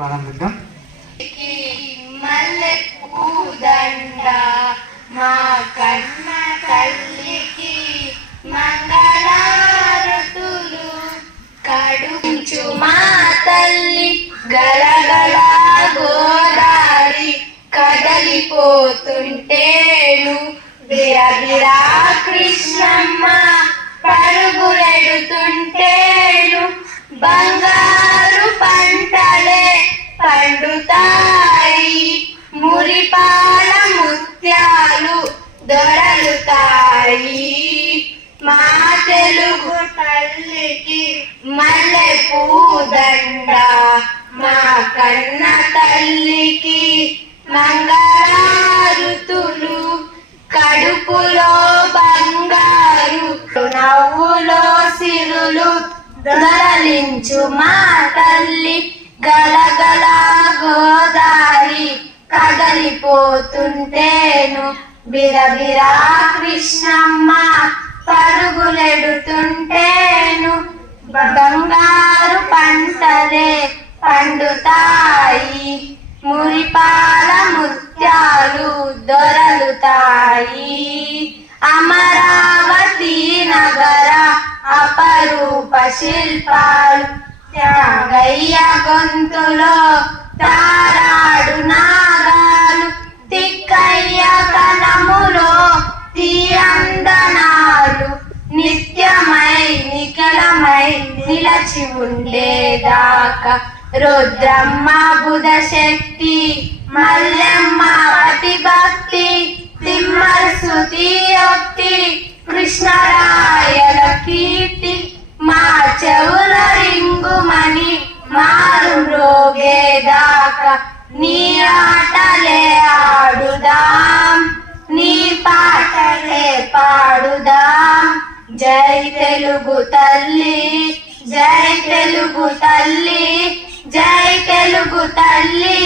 ప్రారంభిద్దాం. మల్లె పూదండ మా కన్న తల్లికి మంగళారతులు కడుంచు మా తల్లి గలగల గోదారి కదలిపోతుంటేను బిరబిరా కృష్ణమ్మ పరుగులెడుతుంటేను బంగారు పంటలే పండుతాయి మురిపాల ముత్యాలు దొరలుతాయి మా తెలుగు తల్లికి మల్లె పూదండ మా కన్న తల్లికి మంగళారుతులు కడుపులో బంగారు నవ్వులో సిరులు దొరలించు మా తల్లి గలగల గోదారి కదలిపోతుంటేను బిరబిరా కృష్ణమ్మ పరుగులెడుతుంటేను బంగారు పంటలే పండుతాయి మురిపాల ముత్యాలు దొరలుతాయి అమరావతి నగర అపరూప శిల్పాలు త్యాగయ్య గొంతులో తారాడు నాగాలు తిక్కయ్య కలములో తీయందనాలు నిత్యమై నిఖిలమై నిలచి ఉండేదాకా రుద్రమ్మ బుధ శక్తి మల్లెమ్మ పతి భక్తి తిమ్మర శృతి యుక్తి కృష్ణరాయల కీర్తి మా చెవుల రింగుమని మారు మ్రోగేదాకా నీ ఆటలే ఆడుదాం నీ పాటలే పాడుదాం జై తెలుగు తల్లి జై తెలుగు తల్లి జై తెలుగు తల్లి.